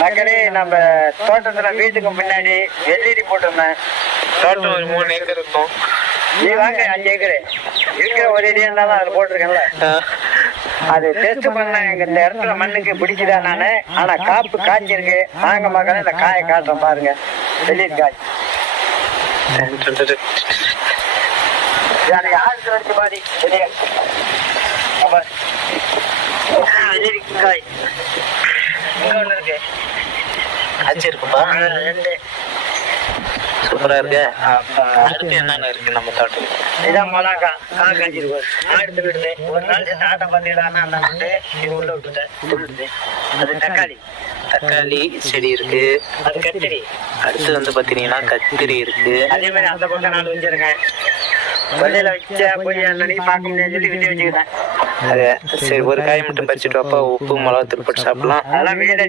மக்களே நம்ம தோட்டத்துல வீட்டுக்கு முன்னாடி எல்இடி போட்டிருந்தேன். தோட்டம் ஒரு 3 ஏக்கர் இருக்கும். நீ வாங்க 5 ஏக்கரு இருக்கிற ஒரு ஏரியா தான் அதில் போட்டிருக்கேன்ல. அது டெஸ்ட் பண்ண இந்த இடத்துல மண்ணுக்கு பிடிக்குதா நானு. ஆனா காப்பு காய்ச்சிருக்கு. வாங்க மக்களே இந்த காயை காட்டுறேன் பாருங்க. எல்இடி காய் ஆறு வச்சு பாதி எல்இடி காய் இங்க ஒண்ணு இருக்கு. காய்ச்சி இருக்குப்பா. 2 சூப்பரா இருக்கு. அடுத்து என்னென்ன இருக்கு நம்ம தோட்டம்? இதான் மிளகா காய் காய்ச்சிருக்கு. ஆடு விடுது ஒரு நாள் சேர்த்து ஆட்டை பார்த்துக்கலான்னு அந்த விட்டு இது உள்ள விட்டுட்டேன் விடுது. அது தக்காளி செடி இருக்கு. அது கத்திரி. அடுத்து வந்து பாத்தீங்கன்னா கத்திரி இருக்கு. அதே மாதிரி அந்த பக்கம் 4 வச்சிருக்கேன். வெளியில வச்ச போய் அன்னைக்கு பார்க்க முடியாது சொல்லி விட்டு வச்சுக்கிட்டேன். சரி, ஒரு காய் மட்டும் பறிச்சுட்டு வாப்பா. உப்பு மிளகா தூள் போட்டு சாப்பிடலாம். அதெல்லாம் வீடு